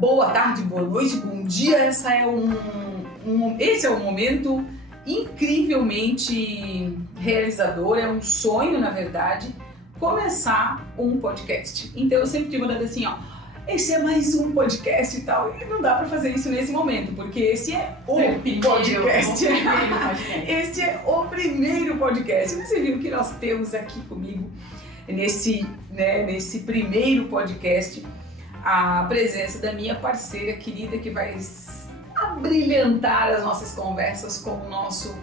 boa tarde, boa noite, bom dia. Esse é um momento incrivelmente realizador, é um sonho, na verdade, começar um podcast. Então eu sempre digo assim, esse é mais um podcast e tal, e não dá pra fazer isso nesse momento, porque esse é o podcast. Este é o primeiro podcast. Você viu que nós temos aqui comigo, nesse primeiro podcast, a presença da minha parceira querida que vai abrilhantar as nossas conversas com o nosso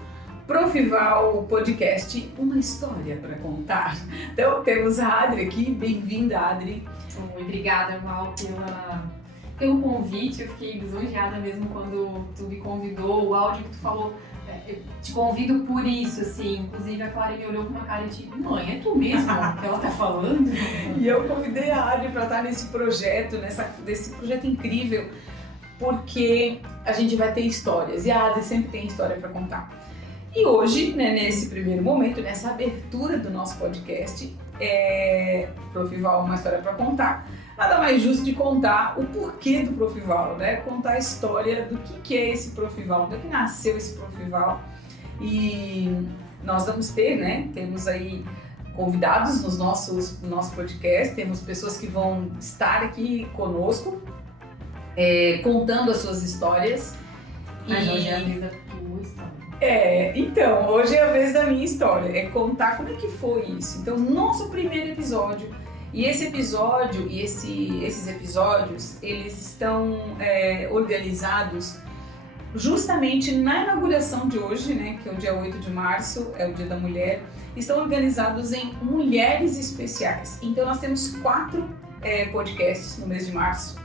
Profival Podcast, uma história para contar. Então temos a Adri aqui, bem-vinda, Adri. Obrigada, Val, pelo convite. Eu fiquei lisonjeada mesmo quando tu me convidou. O áudio que tu falou, eu te convido por isso, assim. Inclusive a Clara me olhou com uma cara de mãe, é tu mesmo que ela tá falando? E eu convidei a Adri para estar nesse projeto, desse projeto incrível, porque a gente vai ter histórias e a Adri sempre tem história para contar. E hoje, nesse primeiro momento, nessa abertura do nosso podcast, Profival, uma história para contar. Nada mais justo de contar o porquê do Profival, né? Contar a história do que é esse Profival, onde é que nasceu esse Profival. E nós vamos ter, temos aí convidados no nosso podcast, temos pessoas que vão estar aqui conosco, contando as suas histórias. Mas hoje é a vez da tua história. Então, hoje é a vez da minha história, é contar como é que foi isso. Então, nosso primeiro episódio, e esse episódio, e esses episódios, eles estão organizados justamente na inauguração de hoje, que é o dia 8 de março, é o Dia da Mulher, estão organizados em Mulheres Especiais. Então, nós temos 4 podcasts no mês de março,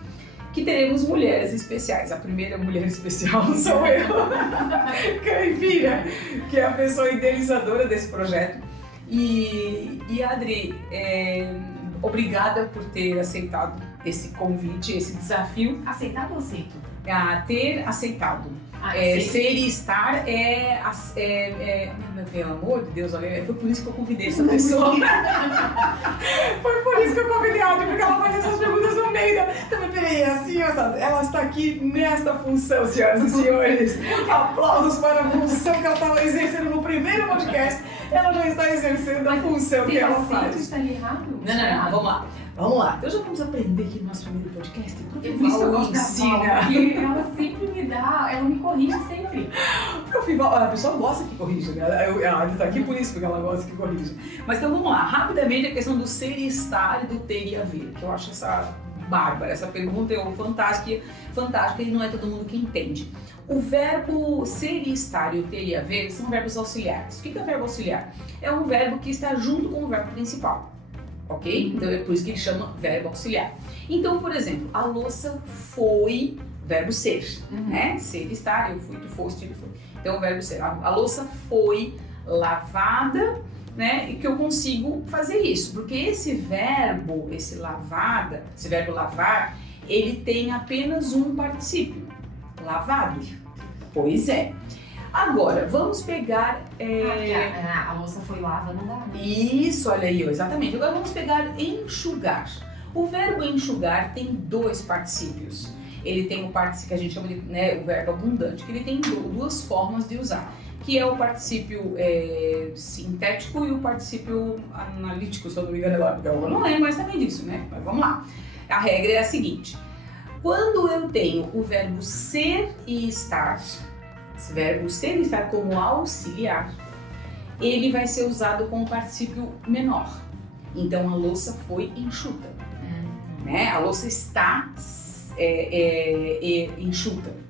que teremos mulheres especiais. A primeira mulher especial sou eu, Caipira, que é a pessoa idealizadora desse projeto. E Adri, obrigada por ter aceitado esse convite, esse desafio. Aceitado ou aceito? Ter aceitado. Ser e estar pelo amor de Deus, olha, foi por isso que eu convidei essa pessoa. Foi por isso que eu convidei a Adri, porque ela faz essas perguntas no meio da... Então, peraí, assim, ela está aqui nesta função, senhoras e senhores. Aplausos para a função que ela estava exercendo no primeiro podcast. Ela já está exercendo a função que ela faz. Está errado? Não, vamos lá. Então já vamos aprender aqui no nosso primeiro podcast. Profival ensina. Porque ela sempre me dá, ela me corrige sempre. Profival, a pessoa gosta que corrija, né? Ela está aqui por isso, porque ela gosta que corrija. Mas então vamos lá, rapidamente a questão do ser e estar e do ter e haver, que eu acho essa bárbara, essa pergunta é fantástica e não é todo mundo que entende. O verbo ser e estar e o ter e haver são verbos auxiliares. O que é verbo auxiliar? É um verbo que está junto com o verbo principal. Ok? Então é por isso que ele chama verbo auxiliar. Então, por exemplo, a louça foi, verbo ser, Ser e estar, eu fui, tu foste, ele foi. Então, o verbo ser. A louça foi lavada, e que eu consigo fazer isso. Porque esse verbo, esse verbo lavar, ele tem apenas um particípio. Lavado. Pois é. Agora, vamos pegar... A louça foi lava, não dá, né? Isso, olha aí, exatamente. Agora vamos pegar enxugar. O verbo enxugar tem 2 particípios. Ele tem o particípio que a gente chama de o verbo abundante, que ele tem 2 formas de usar, que é o particípio sintético e o particípio analítico, se eu não me engano agora. Eu não lembro mais também disso, Mas vamos lá. A regra é a seguinte. Quando eu tenho o verbo ser e estar... Esse verbo ser e estar como auxiliar, ele vai ser usado com o particípio menor. Então, a louça foi enxuta. A louça está enxuta.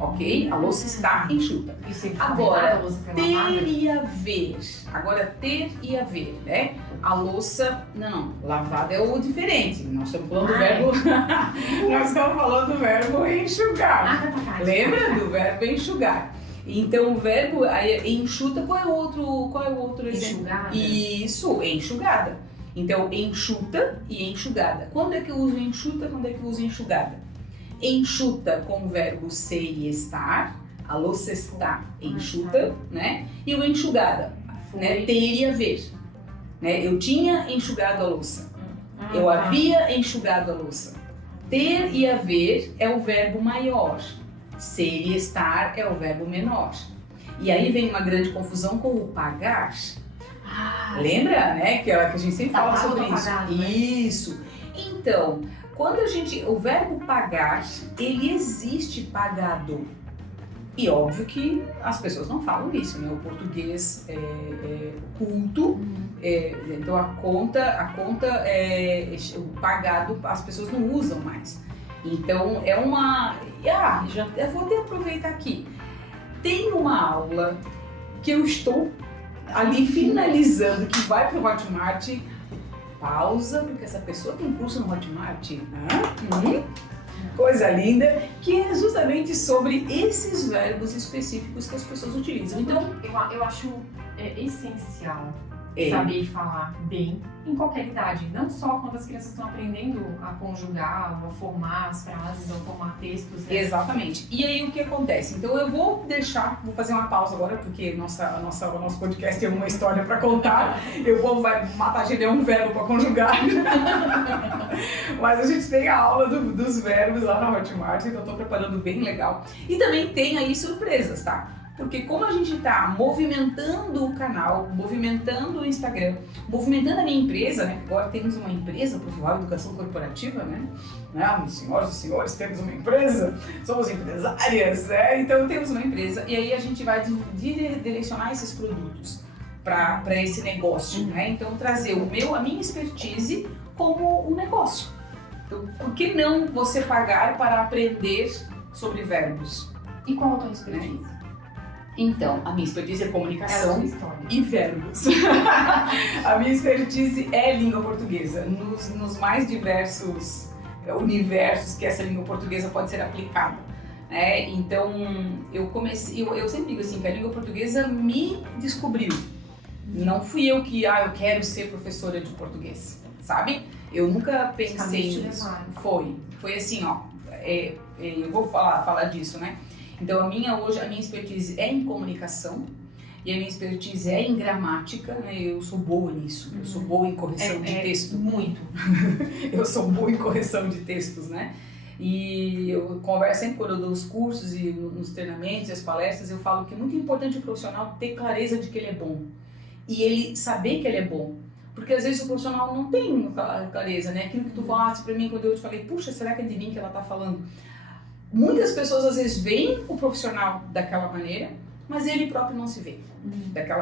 Ok? A louça está enxuta. Agora, ter e haver. Ter e haver, A louça... Não. Lavada é o diferente. Nós estamos falando do verbo... Nós estamos falando do verbo enxugar. Lembra do verbo enxugar? Então, o verbo enxuta, qual é o outro exemplo? Enxugada. Isso, enxugada. Então, enxuta e enxugada. Quando é que eu uso enxuta? Quando é que eu uso enxugada? Enxuta com o verbo ser e estar, a louça está enxuta, E o enxugada, ter e haver. Eu tinha enxugado a louça, eu havia enxugado a louça. Ter e haver é o verbo maior. Ser e estar é o verbo menor. E aí vem uma grande confusão com o pagar. Lembra, né? Que a gente sempre fala sobre isso. Pagado, né? Isso. Então, quando o verbo pagar, ele existe pagado. E óbvio que as pessoas não falam isso, né? O português é culto, então a conta o pagado as pessoas não usam mais. Então é uma... eu vou até aproveitar aqui. Tem uma aula que eu estou ali finalizando, que vai para o Hotmart. Pausa, porque essa pessoa tem curso no Hotmart. Coisa linda, que é justamente sobre esses verbos específicos que as pessoas utilizam. Então, eu acho essencial saber falar bem em qualquer idade, não só quando as crianças estão aprendendo a conjugar, ou a formar as frases, ou formar textos. Né? Exatamente. E aí o que acontece? Então eu vou fazer uma pausa agora, porque o nosso podcast tem uma história para contar. Vai matar a gente, é um verbo para conjugar. Mas a gente tem a aula dos verbos lá na Hotmart, então eu tô preparando bem legal. E também tem aí surpresas, tá? Porque como a gente está movimentando o canal, movimentando o Instagram, movimentando a minha empresa, né? Agora temos uma empresa, Profival Educação Corporativa, né? Senhoras e senhores, temos uma empresa, somos empresárias, né? Então temos uma empresa e aí a gente vai direcionar esses produtos para esse negócio, né? Então trazer a minha expertise como um negócio. Então, por que não você pagar para aprender sobre verbos? E qual a tua expertise? Então, a minha expertise é comunicação história. E verbos. A minha expertise é língua portuguesa, nos mais diversos universos que essa língua portuguesa pode ser aplicada. Então, eu sempre digo assim, que a língua portuguesa me descobriu. Não fui eu que, eu quero ser professora de português, sabe? Eu nunca pensei nisso. Foi assim, eu vou falar disso, né? Então hoje a minha expertise é em comunicação e a minha expertise é em gramática, né? Eu sou boa nisso, eu sou boa em correção de texto. Muito. Eu sou boa em correção de textos, né? E eu converso sempre quando eu dou os cursos e nos treinamentos e as palestras, eu falo que é muito importante o profissional ter clareza de que ele é bom e ele saber que ele é bom. Porque às vezes o profissional não tem clareza, né? Aquilo que tu falaste pra mim quando eu te falei, puxa, será que é de mim que ela tá falando? Muitas pessoas às vezes veem o profissional daquela maneira, mas ele próprio não se vê.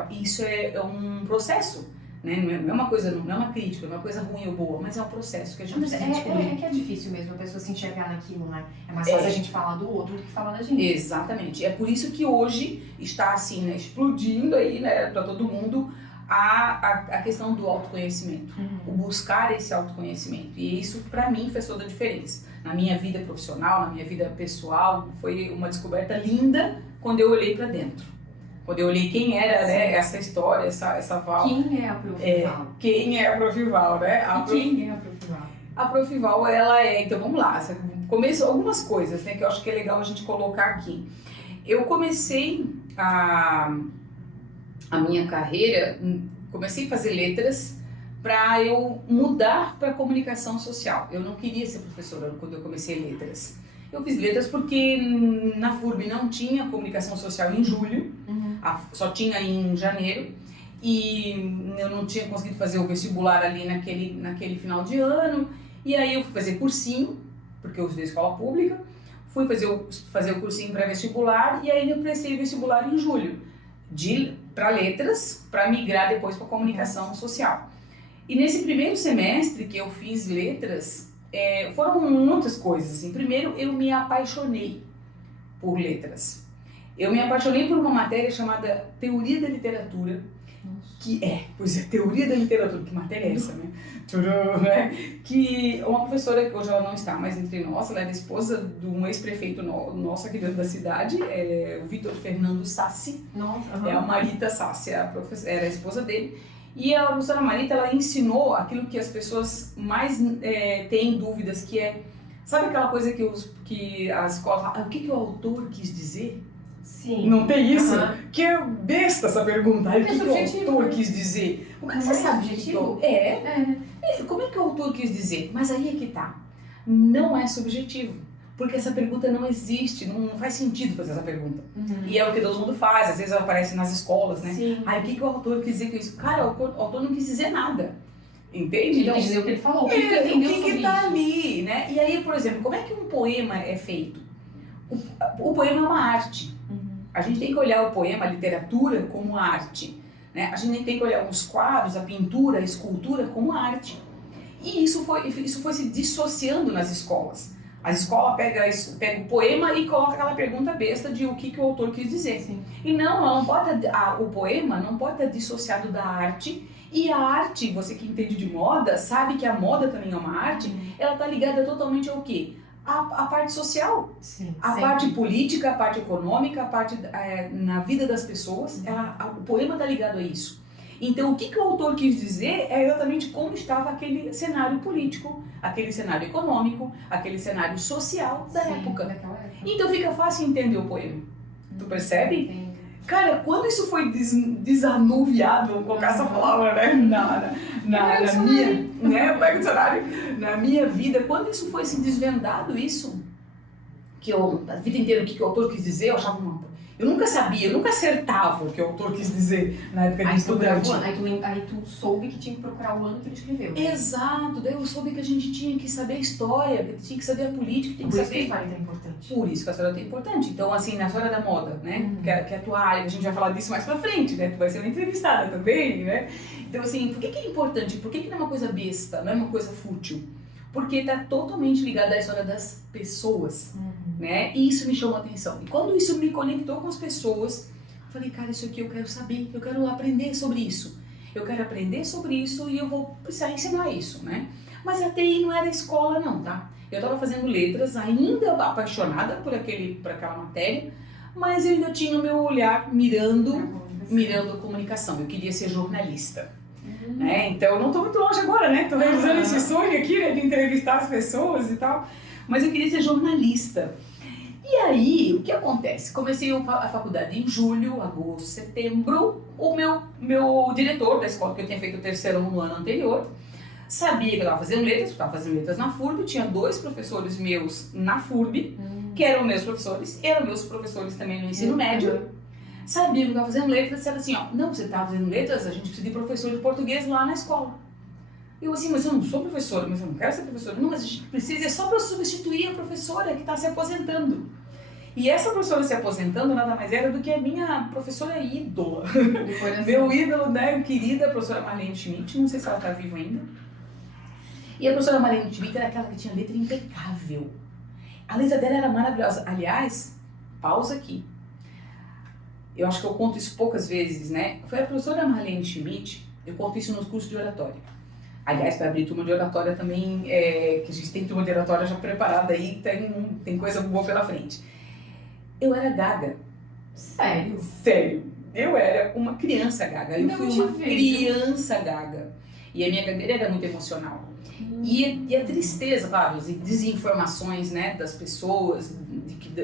Isso é um processo, né? Não é uma coisa, não é uma crítica, não é uma coisa ruim ou boa, mas é um processo que a gente precisa descobrir. É que é difícil mesmo a pessoa se enxergar naquilo, né? É mais fácil a gente falar do outro do que falar da gente. Exatamente. É por isso que hoje está assim, né, explodindo aí, né, para todo mundo a questão do autoconhecimento, o buscar esse autoconhecimento. E isso, para mim, fez toda a diferença. Na minha vida profissional, na minha vida pessoal, foi uma descoberta linda quando eu olhei para dentro. Quando eu olhei quem era, né, essa história, essa Val. Quem é a Profival? Quem é a Profival, né? Quem é a Profival? A Profival, ela então vamos lá, começou algumas coisas, né, que eu acho que é legal a gente colocar aqui. Eu comecei a minha carreira, comecei a fazer letras para eu mudar para comunicação social. Eu não queria ser professora quando eu comecei letras. Eu fiz letras porque na FURB não tinha comunicação social em julho, só tinha em janeiro, e eu não tinha conseguido fazer o vestibular ali naquele final de ano, e aí eu fui fazer cursinho, porque eu estudei escola pública, fui fazer o cursinho pré-vestibular, e aí eu prestei vestibular em julho, para letras, para migrar depois para comunicação social. E nesse primeiro semestre que eu fiz letras, foram muitas coisas. Assim. Primeiro, eu me apaixonei por letras. Eu me apaixonei por uma matéria chamada Teoria da Literatura, Teoria da Literatura, que matéria é essa, né? Que uma professora, que hoje ela não está mais entre nós, ela era esposa de um ex-prefeito nosso aqui dentro da cidade, o Vitor Fernando Sassi. É a Marita Sassi, era a esposa dele. E a professora Marita, ela ensinou aquilo que as pessoas mais têm dúvidas, que é, sabe aquela coisa que a escola fala, o que o autor quis dizer? Sim. Não tem isso? Que é besta essa pergunta. O que o autor quis dizer? Como é que você sabe o que como é que o autor quis dizer? Mas aí é que tá. não é subjetivo. Porque essa pergunta não existe, não faz sentido fazer essa pergunta. E é o que todo mundo faz, às vezes ela aparece nas escolas, né? Sim. Aí o que o autor quis dizer com isso? Cara, o autor não quis dizer nada. Entende? Ele Então, quis dizer o que ele falou, o que ele o entendeu que sobre tá isso. ali, né? E aí, por exemplo, como é que um poema é feito? O poema é uma arte. A gente tem que olhar o poema, a literatura, como arte. Né? A gente tem que olhar os quadros, a pintura, a escultura como arte. E isso foi se dissociando nas escolas. A escola pega o poema e coloca aquela pergunta besta de o que o autor quis dizer. Sim. E não, ela não pode, o poema não pode estar dissociado da arte. E a arte, você que entende de moda, sabe que a moda também é uma arte, ela está ligada totalmente ao quê? A parte social, Sim, a sempre. parte política, a parte econômica, a parte na vida das pessoas, o poema está ligado a isso. Então, o que o autor quis dizer é exatamente como estava aquele cenário político, aquele cenário econômico, aquele cenário social da época. Daquela época. Então, fica fácil entender o poema. Tu percebe? Entendo. Cara, quando isso foi desanuviado, vamos colocar essa palavra, né? Na minha, né? Pega o dicionário. Na minha vida, quando isso foi se desvendado, isso, que eu, a vida inteira, o que o autor quis dizer, eu achava eu nunca sabia, eu nunca acertava o que o autor quis dizer na época de estudante. Aí tu soube que tinha que procurar o ano que ele escreveu. Né? Exato, daí eu soube que a gente tinha que saber a história, que tinha que saber a política, tinha que Por isso que a saber... história é importante. Por isso que a história é importante. Então, assim, na história da moda, né? Que é a tua área, a gente vai falar disso mais pra frente, né? Tu vai ser uma entrevistada também, né? Então, assim, por que é importante? Por que não é uma coisa besta, não é uma coisa fútil? Porque tá totalmente ligada à história das pessoas, né? E isso me chamou a atenção. E quando isso me conectou com as pessoas, eu falei, cara, isso aqui eu quero saber, eu quero aprender sobre isso. Eu quero aprender sobre isso e eu vou precisar ensinar isso, né? Mas a TI não era escola não, tá? Eu estava fazendo letras, ainda apaixonada por aquela matéria, mas eu ainda tinha o meu olhar mirando comunicação. Eu queria ser jornalista. Né? Então, eu não estou muito longe agora, né? Estou realizando esse sonho aqui, né? De entrevistar as pessoas e tal. Mas eu queria ser jornalista. E aí, o que acontece? Comecei a faculdade em julho, agosto, setembro. O meu diretor da escola, que eu tinha feito o terceirão no ano anterior, sabia que eu estava fazendo letras na FURB, tinha 2 professores meus na FURB, que eram meus professores também no ensino médio, sabia que eu estava fazendo letras, disseram assim, ó, não, você está fazendo letras, a gente precisa de professor de português lá na escola. Eu assim, mas eu não sou professora, mas eu não quero ser professora, não, mas a gente precisa, é só para substituir a professora que está se aposentando. E essa professora se aposentando nada mais era do que a minha professora ídola. Meu ídolo, né, querida professora Marlene Schmidt, não sei se ela está viva ainda. E a professora Marlene Schmidt era aquela que tinha letra impecável. A letra dela era maravilhosa. Aliás, pausa aqui. Eu acho que eu conto isso poucas vezes, né? Foi a professora Marlene Schmidt, eu conto isso nos cursos de oratória. Aliás, para abrir turma de oratória também, que a gente tem turma de oratória já preparada aí, tem coisa boa pela frente. Eu era gaga. Sério? Sério. Eu era uma criança gaga. Eu fui uma criança gaga. E a minha gagueira era muito emocional. E a tristeza, claro, as desinformações, né, das pessoas,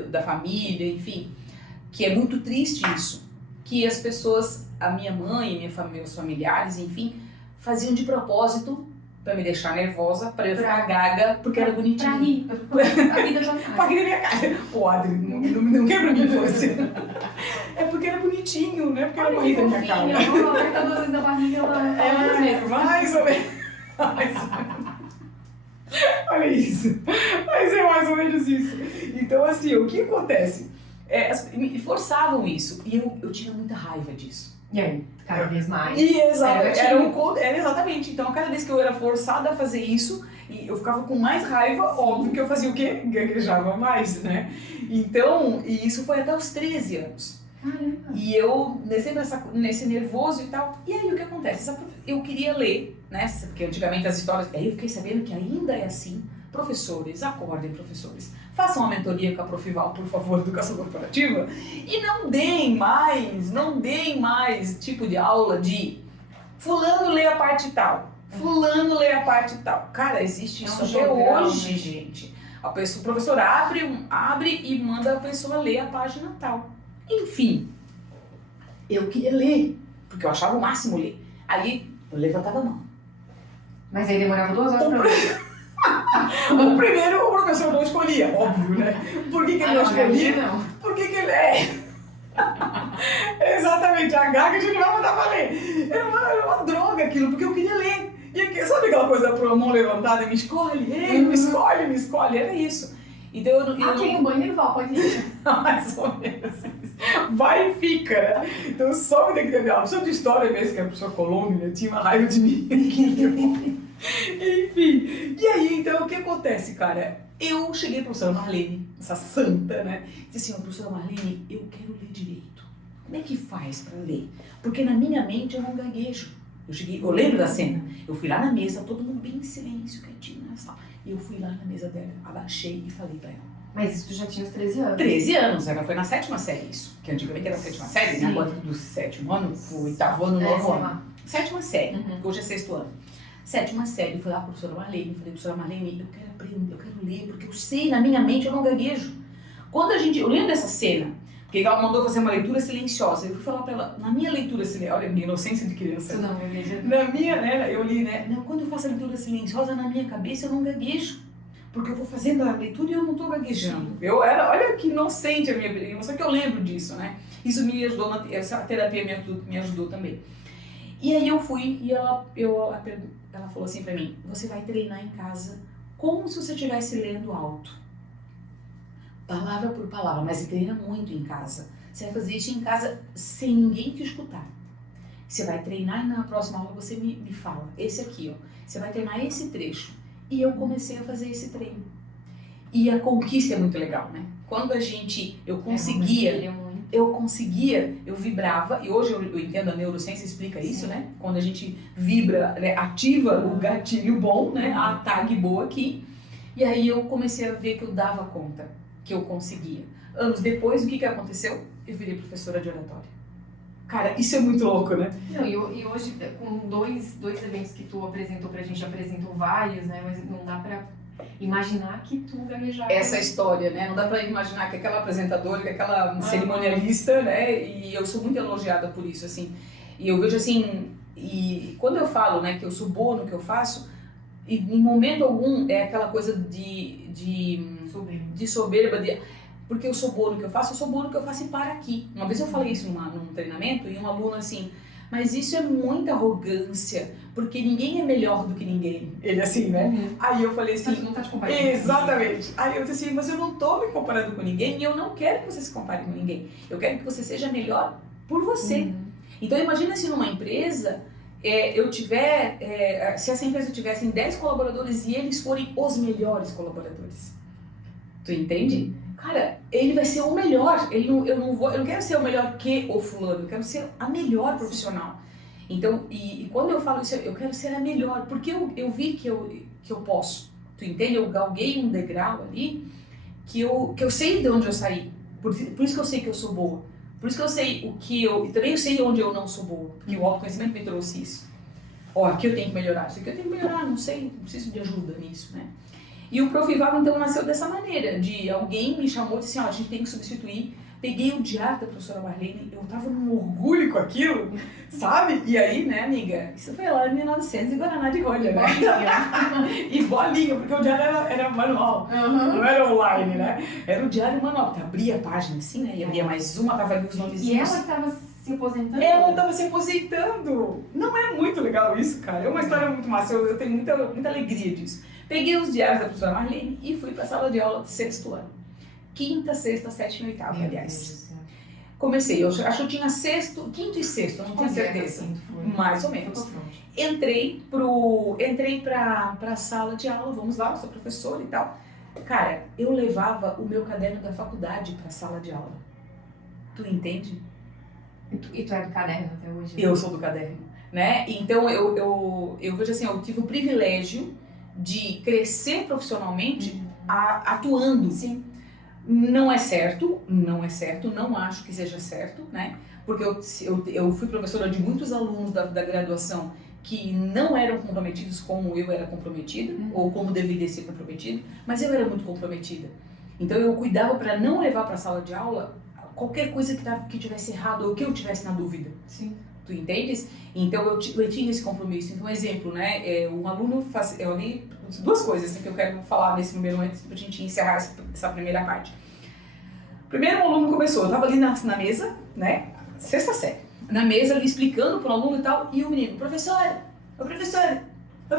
da família, enfim, que é muito triste isso. Que as pessoas, a minha mãe, meus familiares, enfim, faziam de propósito pra me deixar nervosa, pra eu ficar gaga, porque era bonitinho. Pra rir, pra rir da tua cara. Pra rir da minha cara. Pô, Adri, não quebra minha infância. É porque era bonitinho, né? Porque era rir da minha cara. Fofinha, aperta 2 vezes na barriga, ela fala 2 vezes. Mais ou menos. Olha isso. Mas é mais ou menos isso. Então, assim, o que acontece? Me forçavam isso. E eu tinha muita raiva disso. E aí, cada vez mais. E era exatamente. Então, cada vez que eu era forçada a fazer isso, e eu ficava com mais raiva, óbvio que eu fazia o quê? Gaguejava mais, né? Então, e isso foi até os 13 anos. Caramba. E eu, nesse nervoso e tal. E aí, o que acontece? Eu queria ler, né? Porque antigamente as histórias... Aí eu fiquei sabendo que ainda é assim. Professores, acordem, professores. Façam uma mentoria com a Profival, por favor, Educação Corporativa. E não deem mais tipo de aula de fulano lê a parte tal, fulano lê a parte tal. Cara, existe isso até hoje, gente. O professor abre e manda a pessoa ler a página tal. Enfim, eu queria ler, porque eu achava o máximo ler. Aí eu levantava a mão. Mas aí demorava 2 horas pra ler. O primeiro, o professor não escolhia, óbvio, né? Por que ele não escolhia? Não. Por que ele é? Exatamente, a Gaga a gente vai mandar pra ler. Era uma droga aquilo, porque eu queria ler. E sabe aquela coisa da mão levantada, me escolhe, me escolhe, me escolhe, era isso. Então eu Aqui no banheiro, Val, pode ir. mais ou menos isso. Vai e fica, né? Então só me tem que entender. A professora de história mesmo, que é a professora Colômbia, tinha uma raiva de mim. Enfim. E aí, então, o que acontece, cara? Eu cheguei à professora Marlene, essa santa, né? Disse assim, professora Marlene, eu quero ler direito. Como é que faz pra ler? Porque na minha mente eu não gaguejo. Eu lembro da cena. Eu fui lá na mesa, todo mundo bem em silêncio, quietinho, né? E eu fui lá na mesa dela, abaixei e falei pra ela. Mas isso tu já tinha uns 13 anos. 13 anos, ela foi na 7ª série isso. Que antigamente era a 7ª série, né? Agora do 7º ano, pro 8º ano, 9º ano. 7ª série, que hoje é 6º ano. 7ª série, eu fui lá pra professora Marlene, falei, professora Marlene, eu quero aprender, eu quero ler, porque eu sei, na minha mente eu não gaguejo. Eu lembro dessa cena, porque ela mandou fazer uma leitura silenciosa, eu fui falar pra ela, na minha leitura silenciosa, olha a minha inocência de criança. Isso não, eu vejo. Na minha, né, eu li, né, não, quando eu faço a leitura silenciosa, na minha cabeça eu não gaguejo. Porque eu vou fazendo a leitura e eu não tô gaguejando. Olha que inocente a minha vida, só que eu lembro disso, né? Isso me ajudou, essa terapia me ajudou também. E aí eu fui e ela falou assim pra mim, você vai treinar em casa como se você estivesse lendo alto. Palavra por palavra, mas você treina muito em casa. Você vai fazer isso em casa sem ninguém te escutar. Você vai treinar e na próxima aula você me fala, esse aqui, ó. Você vai treinar esse trecho. E eu comecei a fazer esse treino. E a conquista é muito legal, né? Quando eu conseguia, eu vibrava, e hoje eu entendo, a neurociência explica isso, né? Quando a gente vibra, né, ativa o gatilho bom, né? A tag boa aqui. E aí eu comecei a ver que eu dava conta, que eu conseguia. Anos depois, o que aconteceu? Eu virei professora de oratória. Cara, isso é muito louco, né? Não, e hoje, com dois eventos que tu apresentou pra gente, apresentou vários, né? Mas não dá pra imaginar que tu gaguejava. Essa história, né? Não dá pra imaginar que aquela apresentadora, que aquela cerimonialista, né? E eu sou muito elogiada por isso, assim. E eu vejo assim, e quando eu falo, né, que eu sou boa no que eu faço, e em momento algum é aquela coisa de soberba, porque eu sou boa no que eu faço e para aqui. Uma vez eu falei isso num treinamento e um aluno assim, mas isso é muita arrogância, porque ninguém é melhor do que ninguém. Ele assim, né? Aí eu falei assim, não tá te comparando. Exatamente. Aí eu disse assim, mas eu não tô me comparando com ninguém e eu não quero que você se compare com ninguém. Eu quero que você seja melhor por você. Então imagina se numa empresa se essa empresa tivesse 10 colaboradores e eles forem os melhores colaboradores. Tu entende? Cara, ele vai ser o melhor. Eu não quero ser o melhor que o fulano, eu quero ser a melhor profissional. Então, e quando eu falo isso, eu quero ser a melhor, porque eu vi que eu posso. Tu entende? Eu galguei um degrau ali que eu sei de onde eu saí. Por isso que eu sei que eu sou boa. Por isso que eu sei e também eu sei onde eu não sou boa, porque o autoconhecimento me trouxe isso. Ó, aqui eu tenho que melhorar, isso aqui eu tenho que melhorar, não sei, preciso de ajuda nisso, né? E o Profival, então, nasceu dessa maneira, de alguém me chamou e disse assim, ó, a gente tem que substituir. Peguei o diário da professora Marlene, eu tava num orgulho com aquilo, sabe? E aí, né, amiga, isso foi lá em 1900 em Guaraná de rolha, né? E bolinha, porque o diário era manual, não era online, né? Era o diário manual, tu abria a página assim, né? E abria mais uma, tava ali os nomezinhos. E ela tava se aposentando? Ela tava se aposentando. Não é muito legal isso, cara? É uma história muito massa, eu tenho muita alegria disso. Peguei os diários da professora Marlene e fui para a sala de aula de 6º ano. 5ª, 6ª, 7ª e 8ª, aliás. Comecei, eu acho que eu tinha 5º e 6º, não tinha certeza. Mais ou menos. Entrei pra sala de aula, vamos lá, eu sou professora e tal. Cara, eu levava o meu caderno da faculdade pra sala de aula. Tu entende? E tu é do caderno até hoje? Eu sou do caderno, né? Então eu vejo assim, eu tive o privilégio de crescer profissionalmente atuando. Sim. Não é certo, não acho que seja certo, né? Porque eu fui professora de muitos alunos da graduação que não eram comprometidos como eu era comprometida, ou como deveria ser comprometida, mas eu era muito comprometida. Então eu cuidava para não levar para a sala de aula qualquer coisa que tivesse errado ou que eu tivesse na dúvida. Sim. Tu tu entendes? Então eu tinha esse compromisso. Então, exemplo, né? Um aluno faz, eu li duas coisas assim, que eu quero falar nesse número antes pra gente encerrar essa primeira parte. Primeiro, o aluno começou, eu tava ali na mesa, né? Sexta série, na mesa ali explicando pro aluno e tal, e o menino, professora, a professora. A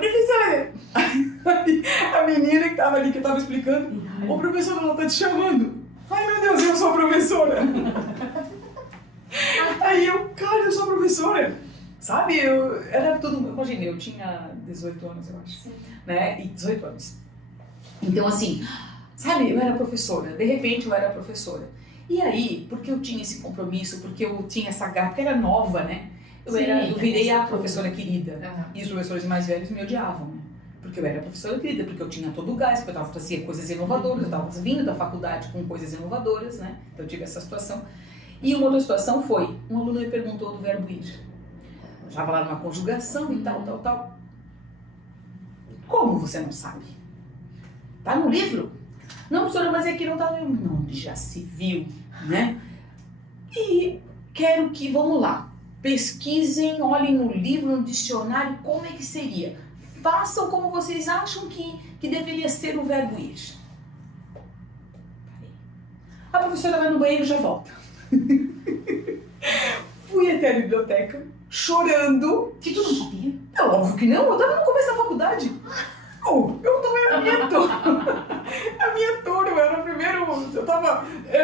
menina que tava ali, que eu tava explicando, ô professora, ela tá te chamando. Ai meu Deus, eu sou a professora. Aí eu, cara, eu sou a professora. Sabe, era tudo, imagina, eu tinha 18 anos, eu acho, né, e 18 anos. Então assim, sabe, eu era professora, de repente eu era professora. E aí, porque eu tinha esse compromisso, porque eu tinha essa garra, porque era nova, né, eu virei a professora querida. E os professores mais velhos me odiavam, né, porque eu era professora querida, porque eu tinha todo o gás, porque eu fazia coisas inovadoras, eu estava vindo da faculdade com coisas inovadoras, né, então eu tive essa situação. E uma outra situação foi, um aluno me perguntou do verbo ir. Eu estava lá numa conjugação e tal. Como você não sabe? Tá no livro? Não, professora, mas aqui não tá no livro. Não, já se viu, né? E quero que, vamos lá, pesquisem, olhem no livro, no dicionário, como é que seria. Façam como vocês acham que deveria ser o verbo ir. A professora vai no banheiro e já volta. Fui até a biblioteca, chorando. Que tu não sabia? Não, óbvio que não, eu tava no começo da faculdade. Eu tava na minha turma. A minha turma, era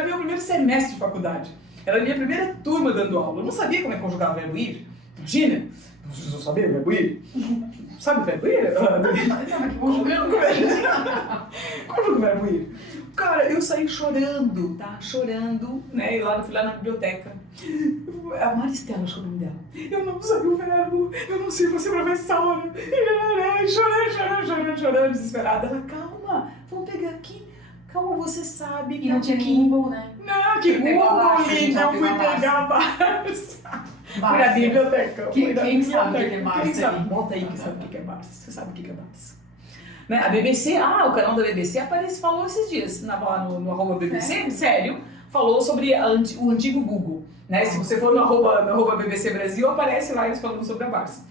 meu primeiro semestre de faculdade. Era a minha primeira turma dando aula. Eu não sabia como é conjugar o verbo ir. Imagina, você só sabia o verbo ir? Sabe o verbo ir? Conjuga o verbo ir. Cara, eu saí chorando, tá? Chorando, né? E fui lá na biblioteca. A Maristela, acho que é o nome dela. Eu não sei o verbo, eu não sei você professora. Chorando, desesperada. Ela, calma, vamos pegar aqui. Calma, você sabe. E não tinha Google, né? Não, que Google, linda, eu fui pegar a Barça. Fui na biblioteca. Quem sabe o que é Barça? Quem sabe? Bota aí que sabe o que é Barça. Você sabe o que é Barça. Né? A BBC, o canal da BBC falou esses dias no arroba BBC, sério, falou sobre o antigo Google. Né? Se você for no arroba BBC Brasil, aparece lá eles falando sobre a Barça.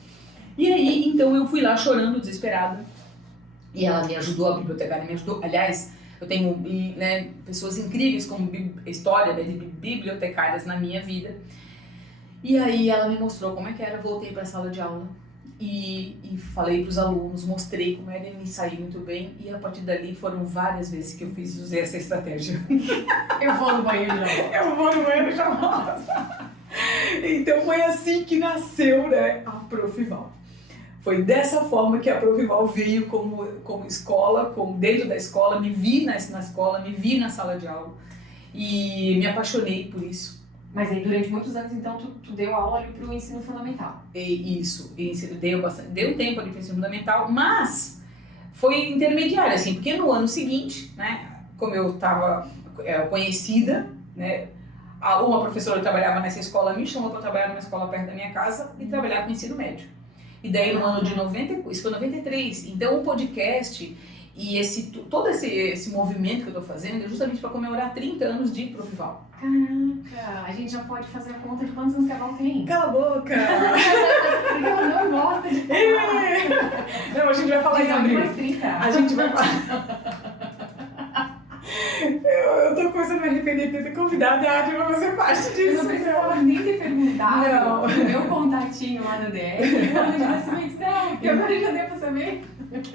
E aí, então eu fui lá chorando, desesperada, e ela me ajudou, a bibliotecária me ajudou. Aliás, eu tenho, né, pessoas incríveis como história, né, de bibliotecárias na minha vida. E aí ela me mostrou como é que era, voltei para a sala de aula. E falei para os alunos, mostrei como era e me saí muito bem. E a partir dali foram várias vezes que eu usei essa estratégia. Eu vou no banheiro já volto. Eu vou no banheiro já volto. Então foi assim que nasceu, né, a Profival. Foi dessa forma que a Profival veio como escola, dentro da escola, me vi na escola, me vi na sala de aula. E me apaixonei por isso. Mas aí durante muitos anos, então, tu deu aula ali pro ensino fundamental. Isso, deu um tempo ali pro ensino fundamental, mas foi intermediário, assim, porque no ano seguinte, né, como eu estava conhecida, né, uma professora que trabalhava nessa escola me chamou para trabalhar numa escola perto da minha casa e trabalhar com ensino médio. E daí no ano de 93, então o podcast e todo esse movimento que eu tô fazendo é justamente para comemorar 30 anos de Profival. Caraca, a gente já pode fazer a conta de quantos anos que a Val tem. Cala a boca! Ela não gosta de falar. Não, a gente vai falar em abril. Mais 30. A gente vai falar. Eu tô começando a me arrepender de ter convidado a Adi pra fazer parte disso. Eu não precisava nem ter perguntado Não. o meu contatinho lá no DR. O ano de nascimento, não, porque agora já deu pra saber.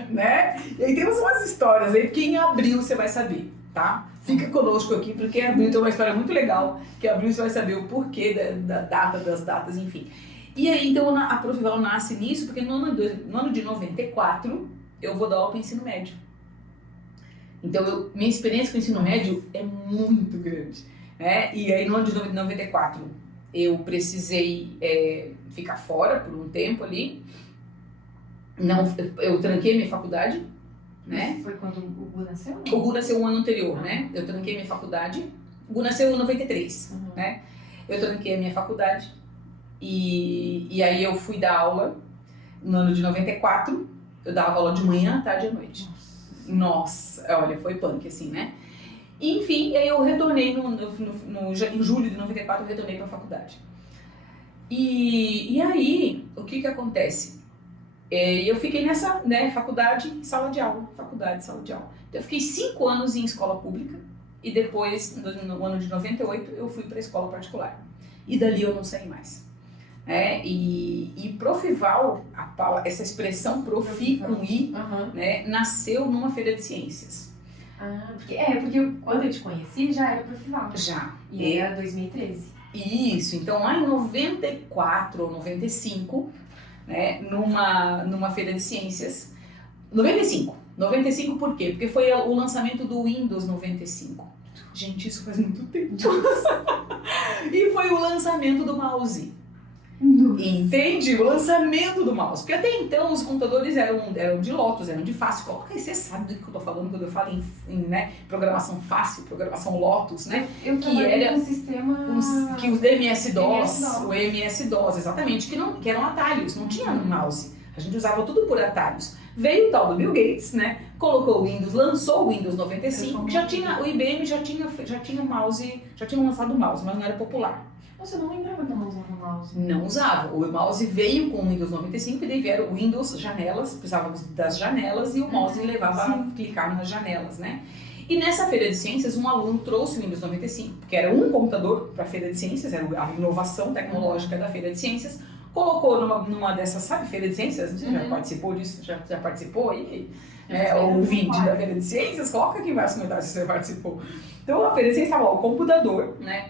Né? E aí temos umas histórias aí, porque em abril você vai saber, tá? Fica conosco aqui, porque em abril tem uma história muito legal, que em abril você vai saber o porquê da data, das datas, enfim. E aí, então, a Profival nasce nisso, porque no ano de 94, eu vou dar aula para ensino médio. Então, minha experiência com o ensino médio é muito grande, né? E aí, no ano de 94, eu precisei ficar fora por um tempo ali. Eu tranquei minha faculdade, né? Foi quando o Gu nasceu? O Gu nasceu um ano anterior, né? Eu tranquei minha faculdade. O Gu nasceu em 93, né? Eu tranquei a minha faculdade e aí eu fui dar aula no ano de 94. Eu dava aula de manhã, tarde e à noite. Nossa, olha, foi punk assim, né? E, enfim, aí eu retornei em julho de 94, eu retornei para a faculdade. E aí, o que acontece? Eu fiquei nessa, né, faculdade, sala de aula. Então, eu fiquei 5 anos em escola pública e depois, no ano de 98, eu fui para a escola particular. E dali eu não saí mais. E Profival, essa expressão profi com I, né, nasceu numa feira de ciências. Porque quando eu te conheci já era Profival. Já. E era 2013. Isso, então lá em 94 ou 95, né, numa feira de ciências. 95 por quê? Porque foi o lançamento do Windows 95. Gente, isso faz muito tempo. E foi o lançamento do mouse. Entende? O lançamento do mouse. Porque até então os computadores eram de Lotus, eram de fácil. Coloca aí, você sabe do que eu tô falando quando eu falo em né, programação fácil, programação Lotus, né? Que era um sistema... Que o MS-DOS, o MS-DOS, exatamente, que eram atalhos, não tinha no mouse. A gente usava tudo por atalhos. Veio o tal do Bill Gates, né? Colocou o Windows, lançou o Windows 95, o IBM já tinha mouse, já tinha lançado o mouse, mas não era popular. Nossa, eu não lembrava que eu não usava o mouse. Não usava. O mouse veio com o Windows 95 e daí vieram o Windows janelas, precisávamos das janelas e o mouse levava a clicar nas janelas, né? E nessa feira de ciências, um aluno trouxe o Windows 95, que era um computador para a feira de ciências, era a inovação tecnológica da feira de ciências, colocou numa dessas, sabe, feira de ciências? Você já participou disso? Já participou aí? Ouvinte da feira de ciências? Coloca aqui embaixo nos comentários se você participou. Então, a feira de ciências estava o computador, né?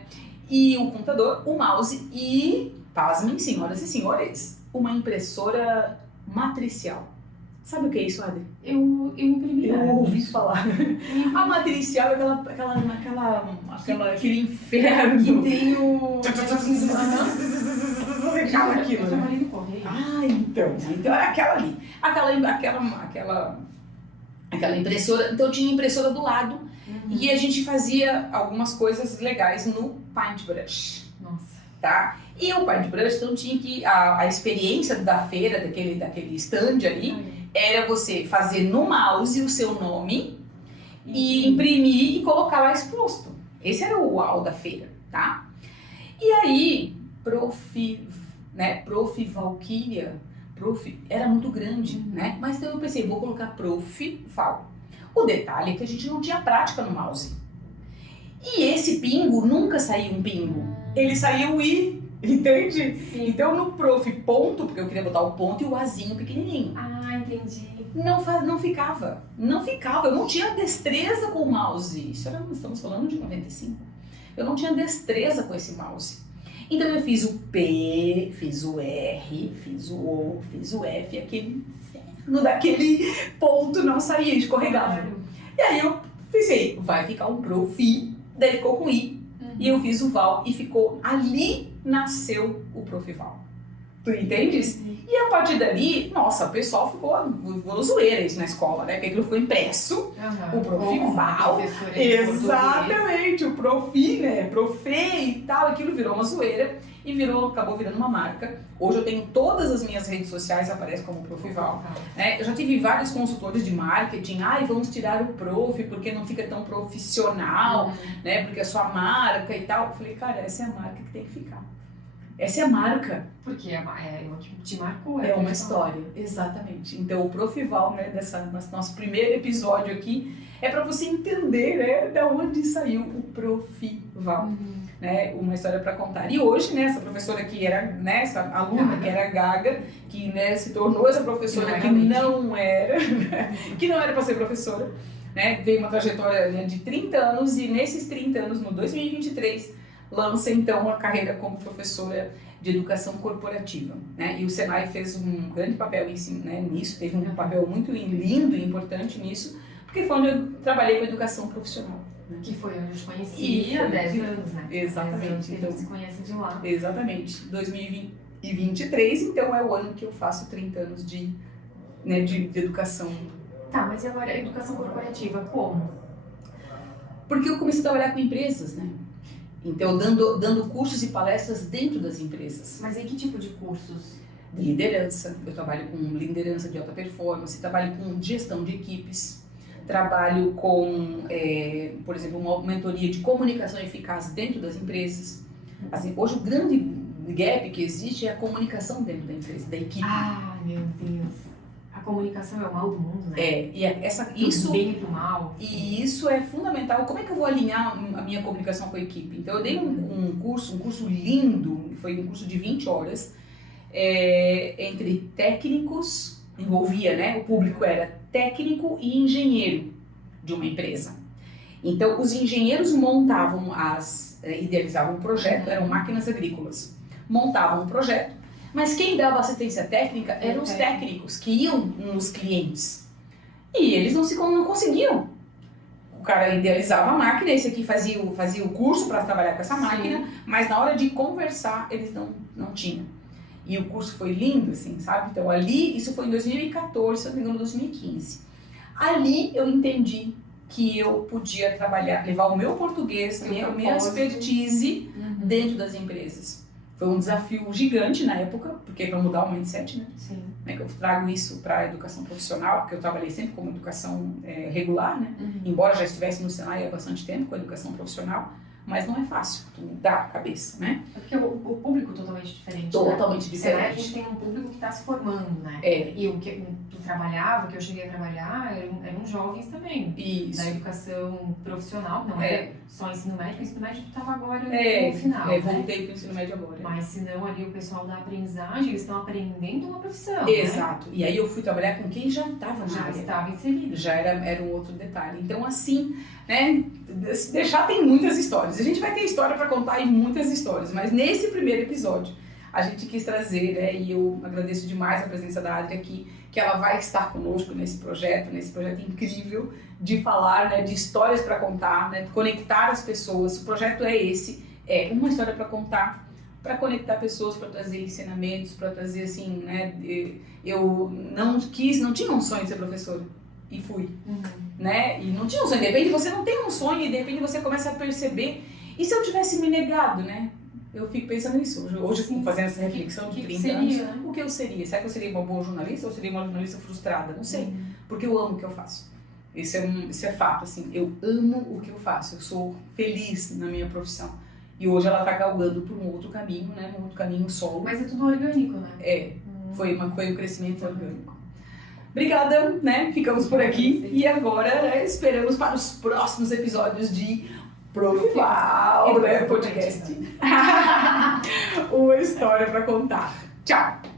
E o computador, o mouse e, pasmem, senhoras e senhores, uma impressora matricial. Sabe o que é isso, Adri? Eu imprimi. Eu ouvi falar. A matricial é aquele inferno. Que tem o... Eu trabalhei no correio. Então era aquela ali. Aquela impressora. Então tinha impressora do lado. E a gente fazia algumas coisas legais no Paintbrush. Nossa. Tá? E o Paintbrush, então tinha que... A experiência da feira, daquele stand ali, era você fazer no mouse o seu nome e imprimir e colocar lá exposto. Esse era o uau da feira, tá? E aí, Prof Valkyria, era muito grande, né? Mas então eu pensei, vou colocar Prof Val. O detalhe é que a gente não tinha prática no mouse. E esse pingo nunca saiu um pingo. Ele saiu I, entende? Sim. Então no Prof ponto, porque eu queria botar o ponto e o Azinho pequenininho. Entendi. Não ficava. Eu não tinha destreza com o mouse. Estamos falando de 95. Eu não tinha destreza com esse mouse. Então eu fiz o P, fiz o R, fiz o O, fiz o F, aquele daquele ponto não saía, escorregava. Claro. E aí eu pensei, vai ficar um Profi, daí ficou com I. E eu fiz o Val e ficou, ali nasceu o Profival. Tu entendes? E a partir dali, nossa, o pessoal ficou zoeira isso na escola, né? Porque aquilo ficou impresso, o Profival. Exatamente, o Profi, né? Profe e tal, aquilo virou uma zoeira e acabou virando uma marca. Hoje eu tenho todas as minhas redes sociais, aparece como Profival. Né? Eu já tive vários consultores de marketing, vamos tirar o Prof porque não fica tão profissional, né? Porque é sua marca e tal. Eu falei, cara, essa é a marca que tem que ficar. Essa é a marca. Porque o que te marcou. É uma história, exatamente. Então o Profival, né, nosso primeiro episódio aqui, é para você entender, né, de onde saiu o Profival. Né, uma história para contar. E hoje, né, essa professora que era, né, essa aluna que era gaga, que, né, se tornou essa professora que não era para ser professora, né, veio uma trajetória, né, de 30 anos e nesses 30 anos, no 2023, lança então a carreira como professora de educação corporativa, né? E o Senai fez um grande papel nisso, teve um papel muito lindo e importante nisso, porque foi onde eu trabalhei com educação profissional. Né? Que foi onde eu te conheci há 10 anos, né? Exatamente. 10 anos que então, a gente se conhece de lá. Exatamente. 2023, então é o ano que eu faço 30 anos de educação. Tá, mas e agora a educação corporativa, como? Porque eu comecei a trabalhar com empresas, né? Então, dando cursos e palestras dentro das empresas. Mas em que tipo de cursos? De liderança. Eu trabalho com liderança de alta performance, trabalho com gestão de equipes, trabalho com, por exemplo, uma mentoria de comunicação eficaz dentro das empresas. Assim, hoje o grande gap que existe é a comunicação dentro da empresa, da equipe. Ah, meu Deus. A comunicação é o mal do mundo, né? Isso Do bem e do mal. E isso é fundamental. Como é que eu vou alinhar a minha comunicação com a equipe? Então, eu dei um curso lindo, foi um curso de 20 horas, entre técnicos, envolvia, né? O público era técnico e engenheiro de uma empresa. Então, os engenheiros montavam idealizavam o projeto, eram máquinas agrícolas, montavam o projeto, mas quem dava assistência técnica eram os técnicos que iam nos clientes. E eles não conseguiam. O cara idealizava a máquina, esse aqui fazia o curso para trabalhar com essa máquina, mas na hora de conversar eles não tinham. E o curso foi lindo, assim, sabe? Então ali, isso foi em 2014, se não me engano, 2015. Ali eu entendi que eu podia levar o meu português, a minha expertise dentro das empresas. Foi um desafio gigante na época, porque para mudar o mindset, né? Sim. Como é que eu trago isso para a educação profissional, porque eu trabalhei sempre com educação regular, né? Embora já estivesse no Senai há bastante tempo com a educação profissional, mas não é fácil tu mudar a cabeça, né? É porque o público é totalmente diferente. Totalmente né? diferente. A gente tem um público que está se formando, né? E o que tu trabalhava, que eu cheguei a trabalhar, eram jovens também. Isso. Da educação profissional, não é só ensino médio. O ensino médio tu estava agora no final, né? Voltei para o ensino médio agora. Mas se não, ali o pessoal da aprendizagem, eles estão aprendendo uma profissão. Exato. Né? E aí eu fui trabalhar com quem já estava na área. Já estava inserido. Já era um outro detalhe. Então, assim, né? Se deixar, tem muitas histórias. A gente vai ter história para contar e muitas histórias, mas nesse primeiro episódio a gente quis trazer, né? E eu agradeço demais a presença da Adri aqui, que ela vai estar conosco nesse projeto incrível de falar, né? De histórias para contar, né? Conectar as pessoas. O projeto é esse, uma história para contar, para conectar pessoas, para trazer ensinamentos, para trazer assim, né? Eu não tinha um sonho de ser professora. E fui, né? E não tinha um sonho. De repente você não tem um sonho e de repente você começa a perceber. E se eu tivesse me negado, né? Eu fico pensando nisso. Hoje fazendo essa reflexão de 30 anos. Né? O que eu seria? Será que eu seria uma boa jornalista ou seria uma jornalista frustrada? Não sei. Porque eu amo o que eu faço. Isso é fato, assim. Eu amo o que eu faço. Eu sou feliz na minha profissão. E hoje ela está galgando por um outro caminho, né? Um outro caminho solo. Mas é tudo orgânico, né? Foi um crescimento orgânico. Obrigada, né? Ficamos por aqui e agora, né, esperamos para os próximos episódios de Profissional, né, podcast. Uma história para contar. Tchau!